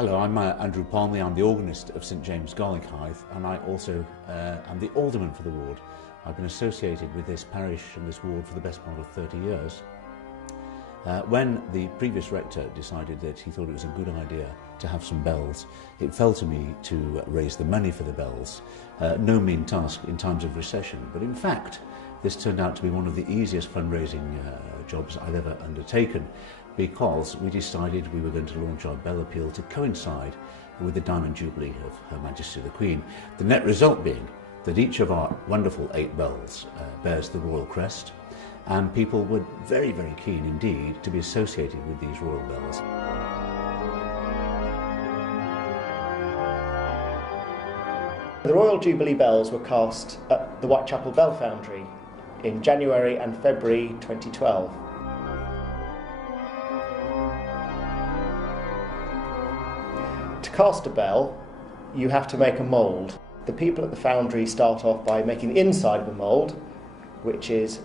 Hello, I'm Andrew Palmy. I'm the organist of St James Garlickhythe, and I also am the alderman for the ward. I've been associated with this parish and this ward for the best part of 30 years. When the previous rector decided that he thought it was a good idea to have some bells, it fell to me to raise the money for the bells. No mean task in times of recession, but in fact this turned out to be one of the easiest fundraising jobs I've ever undertaken, because we decided we were going to launch our bell appeal to coincide with the Diamond Jubilee of Her Majesty the Queen. The net result being that each of our wonderful 8 bells bears the royal crest, and people were very, very keen indeed to be associated with these royal bells. The Royal Jubilee Bells were cast at the Whitechapel Bell Foundry in January and February 2012. To cast a bell, you have to make a mould. The people at the foundry start off by making the inside of the mould, which is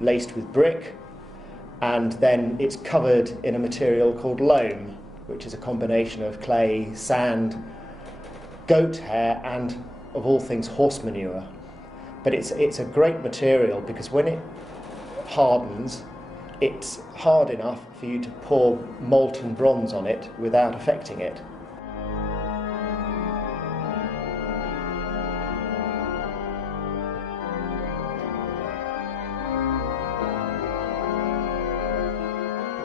laced with brick, and then it's covered in a material called loam, which is a combination of clay, sand, goat hair, and, of all things, horse manure. But it's a great material because when it hardens, it's hard enough for you to pour molten bronze on it without affecting it.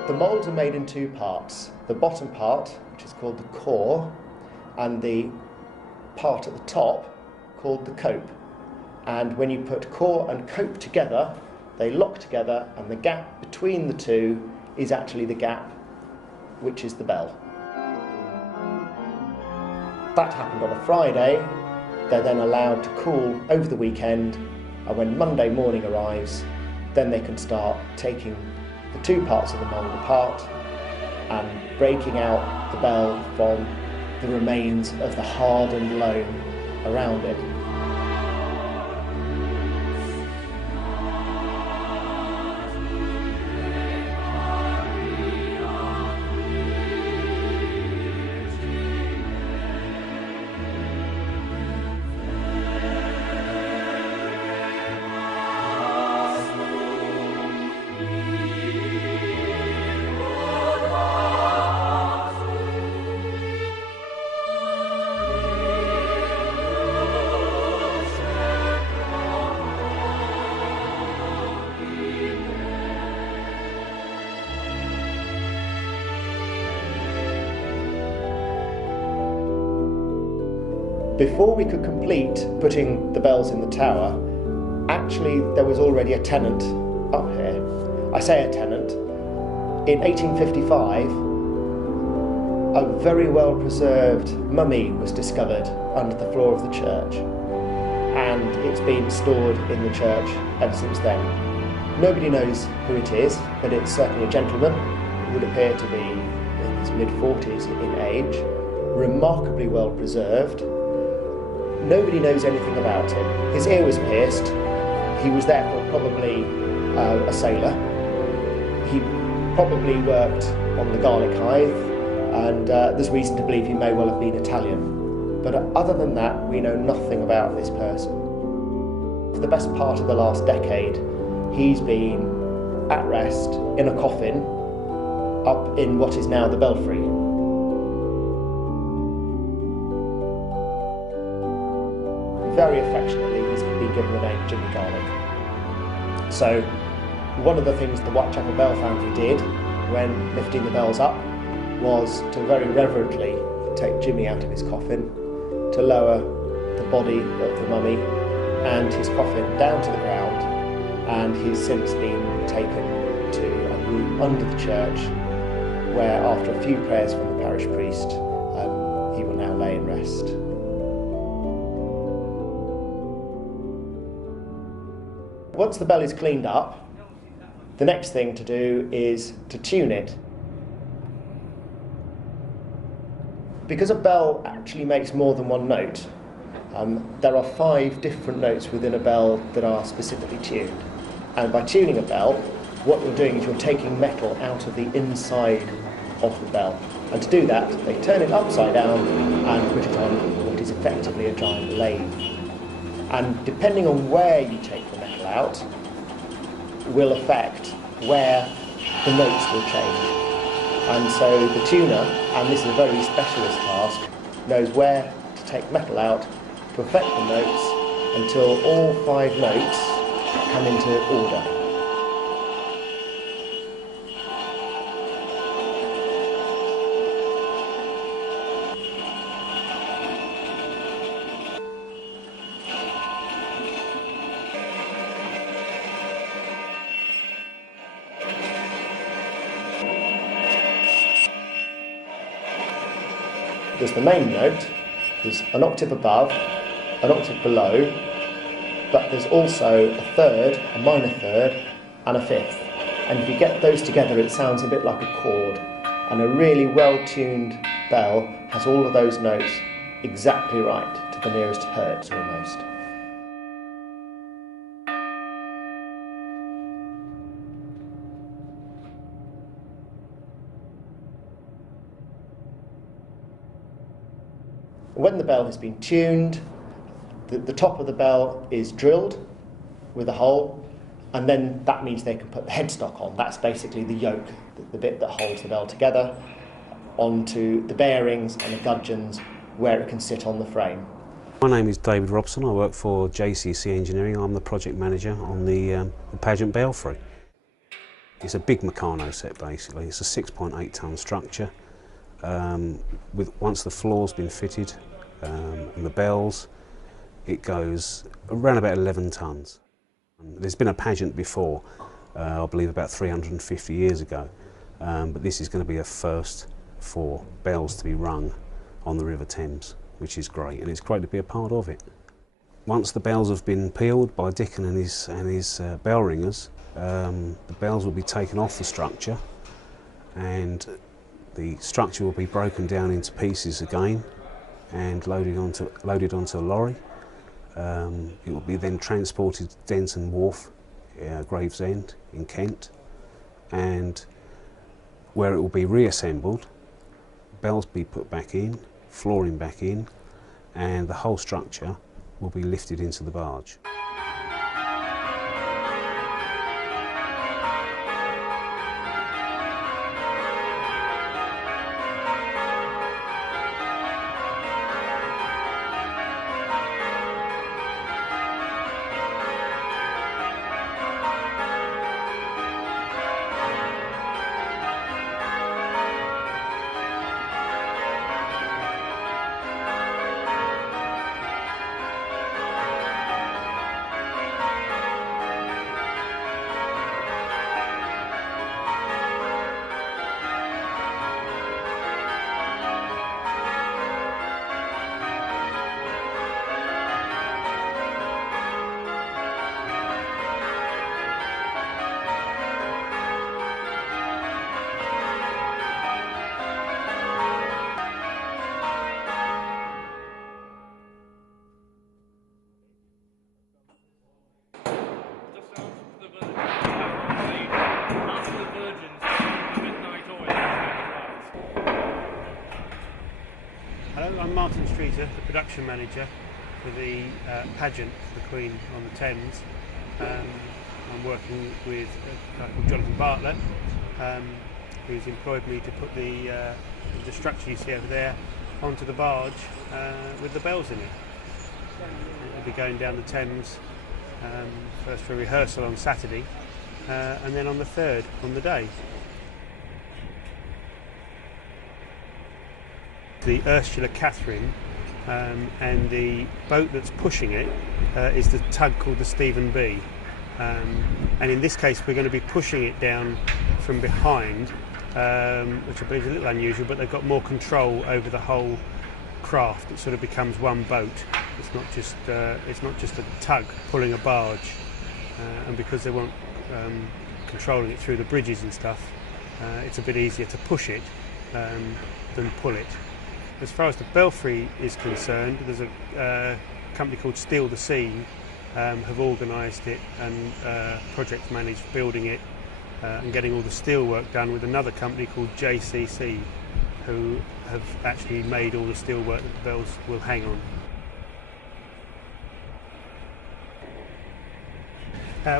The moulds are made in 2 parts. The bottom part, which is called the core, and the part at the top called the cope. And when you put core and cope together, they lock together, and the gap between the two is actually the gap which is the bell. That happened on a Friday. They're then allowed to cool over the weekend, and when Monday morning arrives, then they can start taking the 2 parts of the mould apart and breaking out the bell from the remains of the hardened loam around it. Before we could complete putting the bells in the tower, actually there was already a tenant up here. I say a tenant. In 1855, a very well preserved mummy was discovered under the floor of the church, and it's been stored in the church ever since then. Nobody knows who it is, but it's certainly a gentleman. He would appear to be in his mid-40s in age, remarkably well preserved. Nobody knows anything about him. His ear was pierced. He was therefore probably a sailor. He probably worked on the Garlickhythe, and there's reason to believe he may well have been Italian. But other than that, we know nothing about this person. For the best part of the last decade, he's been at rest in a coffin up in what is now the belfry. Very affectionately, he's been given the name Jimmy Garlick. So, one of the things the Whitechapel Bell Foundry did when lifting the bells up was to very reverently take Jimmy out of his coffin, to lower the body of the mummy and his coffin down to the ground, and he's since been taken to a room under the church where, after a few prayers from the parish priest, he will now lay in rest. Once the bell is cleaned up, the next thing to do is to tune it. Because a bell actually makes more than one note, there are 5 different notes within a bell that are specifically tuned. And by tuning a bell, what you're doing is you're taking metal out of the inside of the bell, And to do that, they turn it upside down and put it on what is effectively a giant lathe. And depending on where you take the metal out, will affect where the notes will change. And so the tuner, and this is a very specialist task, knows where to take metal out to affect the notes until all 5 notes come into order. There's the main note, there's an octave above, an octave below, but there's also a third, a minor third, and a fifth. And if you get those together, it sounds a bit like a chord. And a really well-tuned bell has all of those notes exactly right, to the nearest hertz almost. When the bell has been tuned, the top of the bell is drilled with a hole, and then that means they can put the headstock on. That's basically the yoke, the bit that holds the bell together, onto the bearings and the gudgeons where it can sit on the frame. My name is David Robson. I work for JCC Engineering. I'm the project manager on the pageant belfry. It's a big Meccano set basically. It's a 6.8 tonne structure. Once the floor's been fitted and the bells, it goes around about 11 tonnes. There's been a pageant before, I believe about 350 years ago, but this is going to be a first for bells to be rung on the River Thames, which is great, and it's great to be a part of it. Once the bells have been peeled by Dickon and his bell ringers, the bells will be taken off the structure, and the structure will be broken down into pieces again and loaded onto a lorry. It will be then transported to Denton Wharf, Gravesend in Kent, and where it will be reassembled, bells be put back in, flooring back in, and the whole structure will be lifted into the barge. Hello, I'm Martin Streeter, the production manager for the pageant for the Queen on the Thames. I'm working with a guy called Jonathan Bartlett, who's employed me to put the structure you see over there onto the barge with the bells in it. It'll be going down the Thames first for rehearsal on Saturday and then on the 3rd on the day. The Ursula Catherine, and the boat that's pushing it is the tug called the Stephen B. And in this case we're going to be pushing it down from behind, which I believe is a little unusual, but they've got more control over the whole craft. It sort of becomes one boat. It's not just a tug pulling a barge, and because they weren't controlling it through the bridges and stuff, it's a bit easier to push it than pull it. As far as the belfry is concerned, there's a company called Steel the Sea have organised it and project managed building it and getting all the steel work done with another company called JCC. who have actually made all the steelwork that the bells will hang on.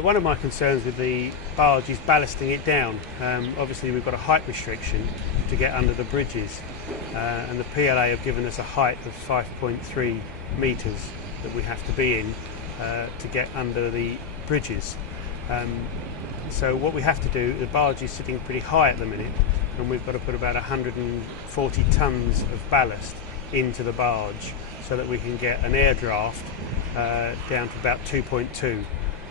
One of my concerns with the barge is ballasting it down. Obviously we've got a height restriction to get under the bridges, and the PLA have given us a height of 5.3 metres that we have to be in to get under the bridges. So what we have to do, the barge is sitting pretty high at the minute, and we've got to put about 140 tonnes of ballast into the barge so that we can get an air draft down to about 2.2.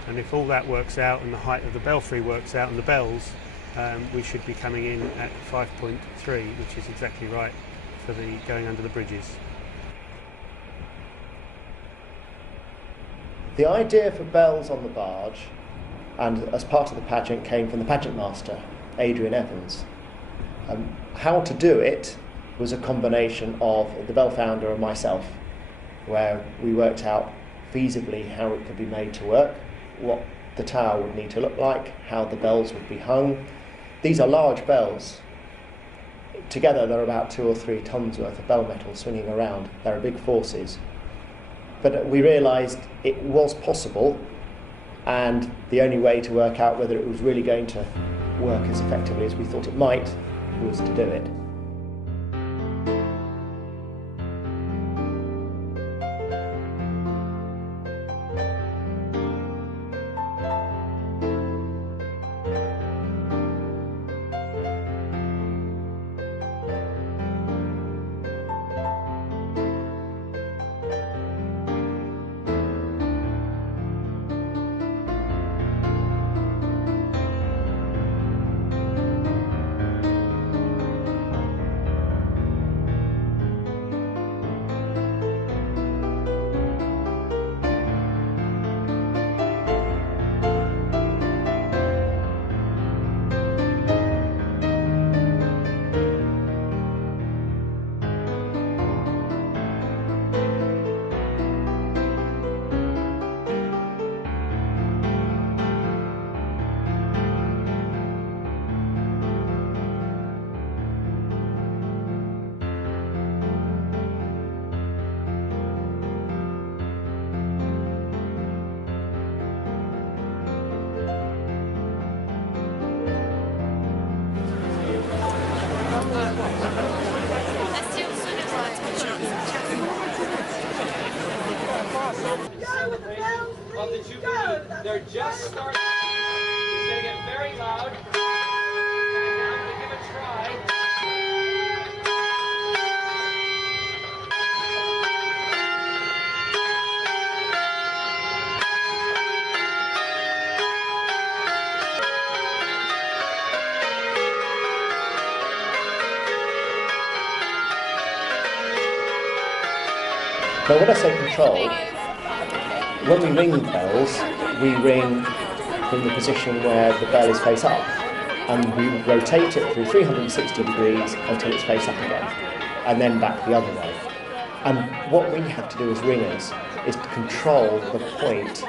And if all that works out and the height of the belfry works out and the bells, we should be coming in at 5.3, which is exactly right for the going under the bridges. The idea for bells on the barge, and as part of the pageant, came from the pageant master, Adrian Evans. How to do it was a combination of the bell founder and myself, where we worked out feasibly how it could be made to work, what the tower would need to look like, how the bells would be hung. These are large bells. Together they're about 2 or 3 tonnes worth of bell metal swinging around. They're big forces. But we realised it was possible, and the only way to work out whether it was really going to work as effectively as we thought it might was to do it. Of the Jubilee, they're just starting. It's going to get very loud. And now I'm going to give it a try. Now when I say control, when we ring the bells, we ring from the position where the bell is face up, and we rotate it through 360 degrees until it's face up again, and then back the other way. And what we have to do as ringers is to control the point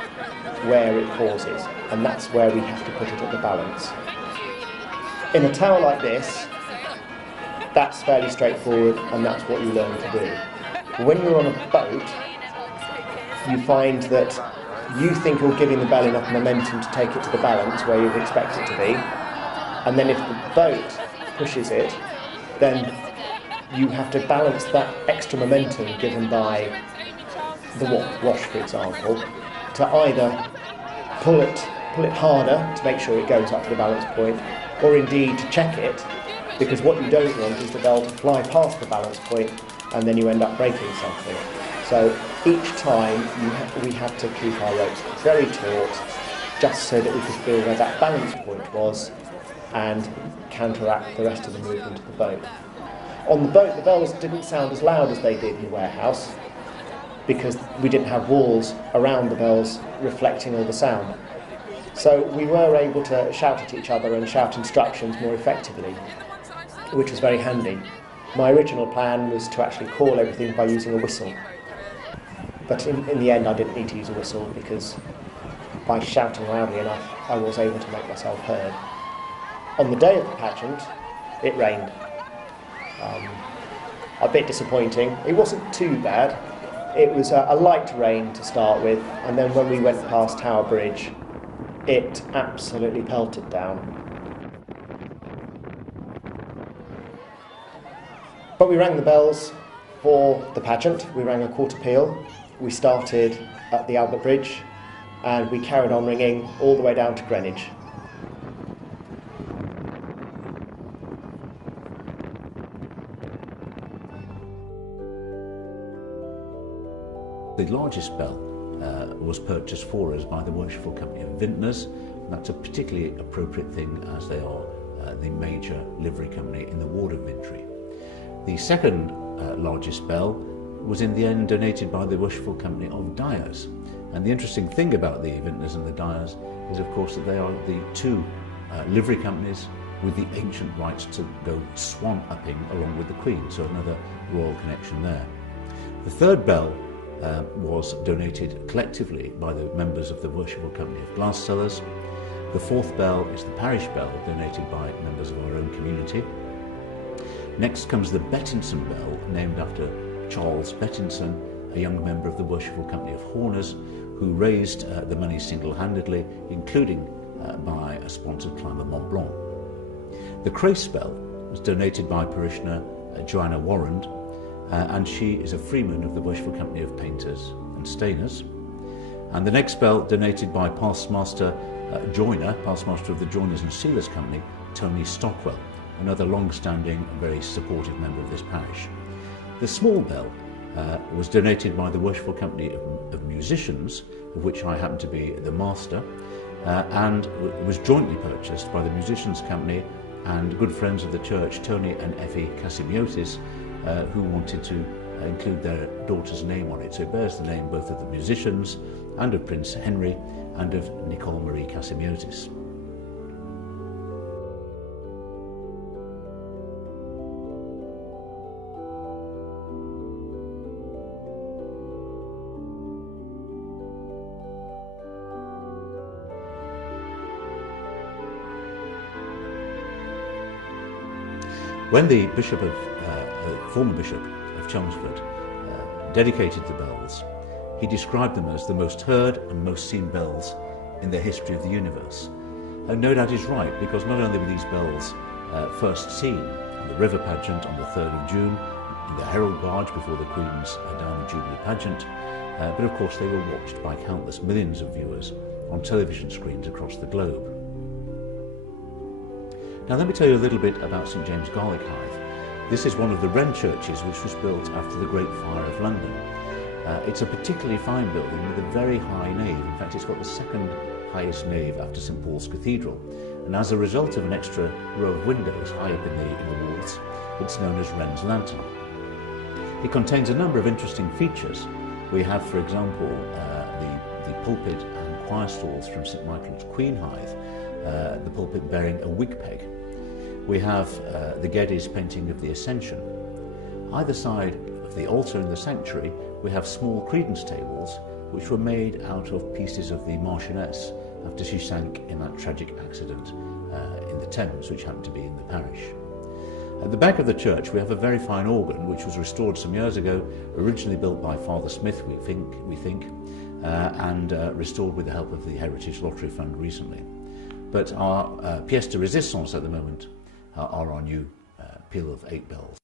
where it pauses, and that's where we have to put it at the balance. In a tower like this, that's fairly straightforward, and that's what you learn to do. When you're on a boat, you find that you think you're giving the bell enough momentum to take it to the balance where you'd expect it to be, and then if the boat pushes it, then you have to balance that extra momentum given by the wash, for example, to either pull it harder to make sure it goes up to the balance point, or indeed to check it, because what you don't want is the bell to fly past the balance point and then you end up breaking something. So each time we had to keep our ropes very taut, just so that we could feel where that balance point was and counteract the rest of the movement of the boat. On the boat, the bells didn't sound as loud as they did in the warehouse because we didn't have walls around the bells reflecting all the sound. So we were able to shout at each other and shout instructions more effectively, which was very handy. My original plan was to actually call everything by using a whistle. But in the end I didn't need to use a whistle because by shouting loudly enough I was able to make myself heard. On the day of the pageant, it rained. A bit disappointing. It wasn't too bad. It was a light rain to start with, and then when we went past Tower Bridge, it absolutely pelted down. But we rang the bells for the pageant. We rang a quarter peal. We started at the Albert Bridge, and we carried on ringing all the way down to Greenwich. The largest bell was purchased for us by the Worshipful Company of Vintners. That's a particularly appropriate thing as they are the major livery company in the ward of Vintry. The second largest bell was in the end donated by the Worshipful Company of Dyers. And the interesting thing about the Vintners and the Dyers is of course that they are the two livery companies with the ancient rights to go swan upping along with the Queen, so another royal connection there. The third bell was donated collectively by the members of the Worshipful Company of Glass Sellers. The fourth bell is the parish bell, donated by members of our own community. Next comes the Bettinson bell, named after Charles Bettinson, a young member of the Worshipful Company of Horners, who raised the money single-handedly, including by a sponsored climb of Mont Blanc. The Crace bell was donated by parishioner Joanna Warrand, and she is a freeman of the Worshipful Company of Painters and Stainers. And the next bell donated by Pastmaster Pastmaster of the Joiners and Sealers Company, Tony Stockwell, another long-standing and very supportive member of this parish. The small bell was donated by the Worshipful Company of Musicians, of which I happen to be the master, and was jointly purchased by the Musicians Company and good friends of the church, Tony and Effie Casimiotis, who wanted to include their daughter's name on it. So it bears the name both of the musicians and of Prince Henry and of Nicole Marie Casimiotis. When the former Bishop of Chelmsford dedicated the bells, he described them as the most heard and most seen bells in the history of the universe. And no doubt he's right, because not only were these bells first seen on the river pageant on the 3rd of June, in the Herald Barge before the Queen's Diamond Jubilee Pageant, but of course they were watched by countless millions of viewers on television screens across the globe. Now let me tell you a little bit about St James Garlickhythe. This is one of the Wren churches which was built after the Great Fire of London. It's a particularly fine building with a very high nave. In fact, it's got the second highest nave after St Paul's Cathedral. And as a result of an extra row of windows high up in the walls, it's known as Wren's Lantern. It contains a number of interesting features. We have, for example, the pulpit and choir stalls from St Michael's Queenhithe, the pulpit bearing a wig peg. We have the Geddes painting of the Ascension. Either side of the altar in the sanctuary, we have small credence tables which were made out of pieces of the Marchioness after she sank in that tragic accident in the Thames, which happened to be in the parish. At the back of the church we have a very fine organ which was restored some years ago, originally built by Father Smith, we think, and restored with the help of the Heritage Lottery Fund recently. But our pièce de résistance at the moment are our new peal of 8 bells.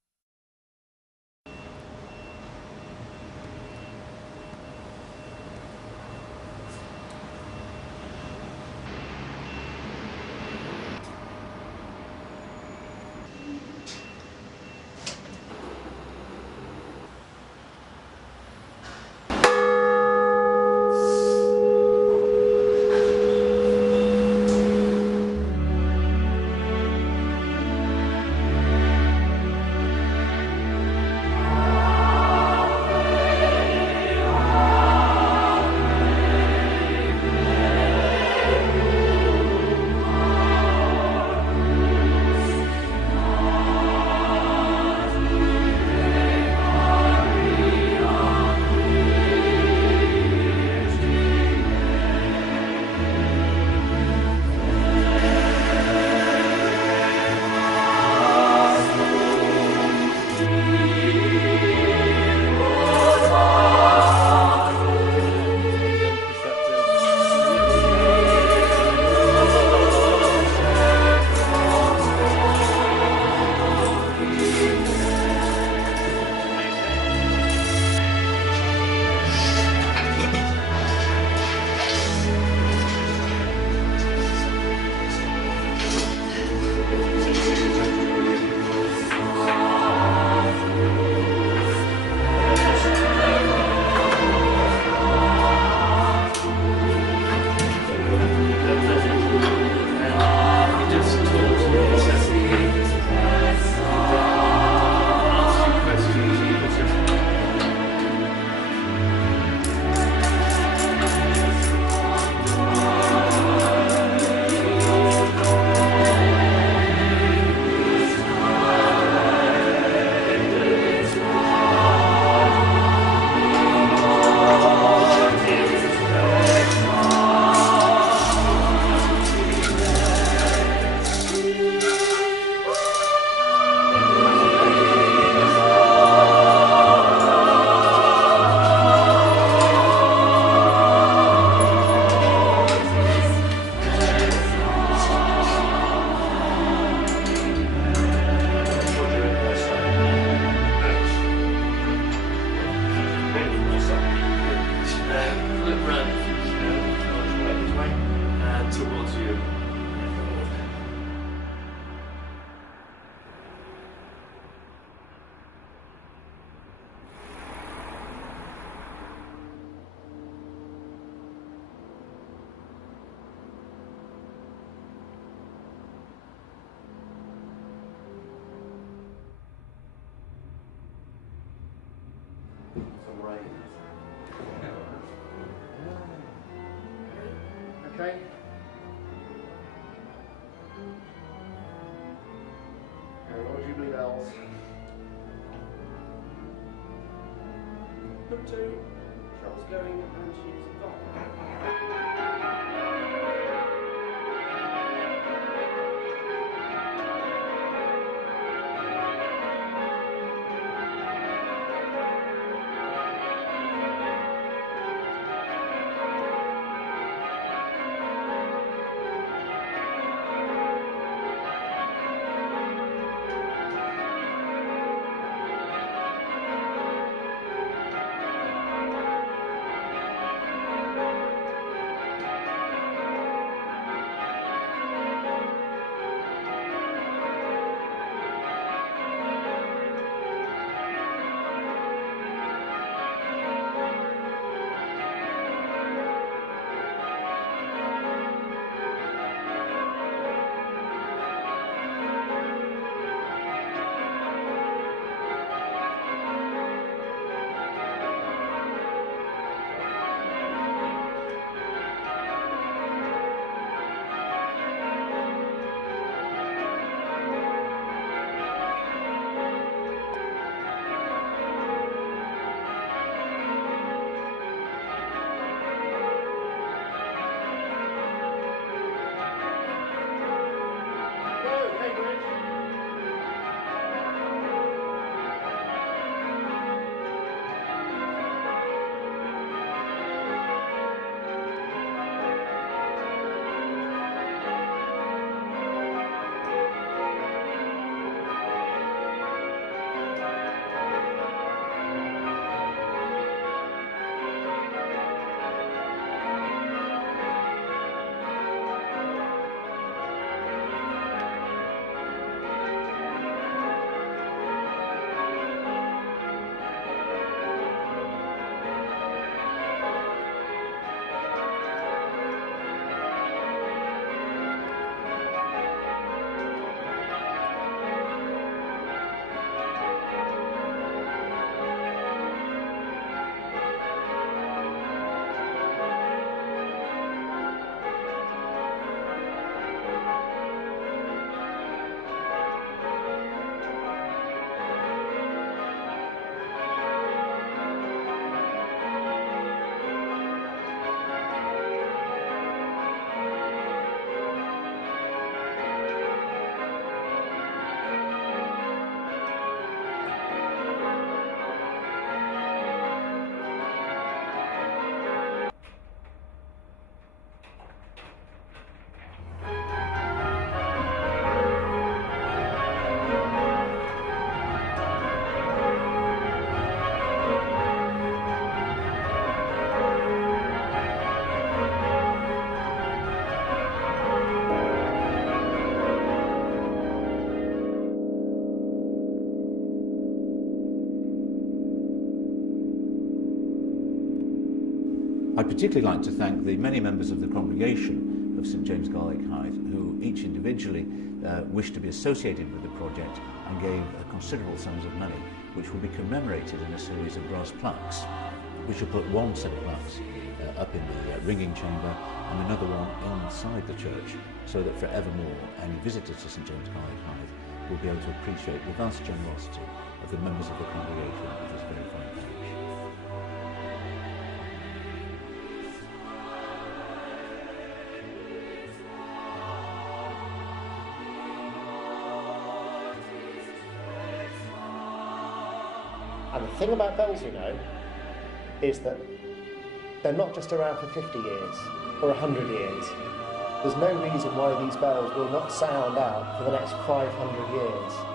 Okay. Royal Jubilee Bells. Put 2, shuttle's going and she's gone. I'd particularly like to thank the many members of the congregation of St James Garlickhythe who each individually wished to be associated with the project and gave considerable sums of money, which will be commemorated in a series of brass plaques. We shall put one set of plaques up in the ringing chamber and another one inside the church, so that forevermore any visitor to St James Garlickhythe will be able to appreciate the vast generosity of the members of the congregation of this very fine parish. And the thing about bells, you know, is that they're not just around for 50 years or 100 years. There's no reason why these bells will not sound out for the next 500 years.